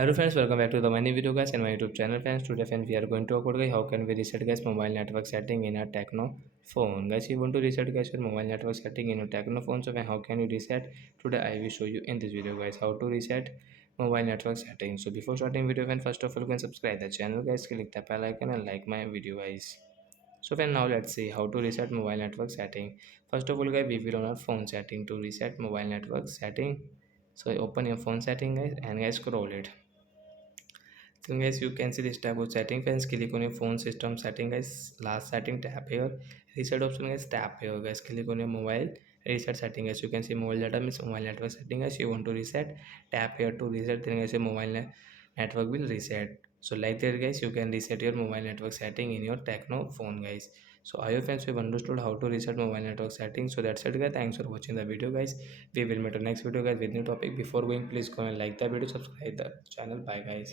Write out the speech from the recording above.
Hello friends, welcome back to the many video guys and my YouTube channel friends. Today friends we are going to talk about guys how can we reset guys mobile network setting in a Tecno phone. Guys, you want to reset guys your mobile network setting in your Tecno phone, so how can you reset? Today I will show you in this video guys how to reset mobile network setting. So before starting video friends, first of all you can subscribe the channel guys, click the bell icon and like my video guys. So friend, now let's see how to reset mobile network setting. First of all guys, we will on our phone setting to reset mobile network setting. So open your phone setting guys and guys scroll it. So guys, you can see this type of setting. Friends, click on your phone system setting guys, last setting, tap here, reset option guys, tap here guys, click on your mobile reset setting guys. You can see mobile data means mobile network setting guys, you want to reset, tap here to reset, then guys your network will reset. So like that guys, you can reset your mobile network setting in your Tecno phone guys. So I hope friends you have understood how to reset mobile network settings. So that's it guys, thanks for watching the video guys. We will meet on next video guys with new topic. Before going, please go and like the video, subscribe the channel. Bye guys.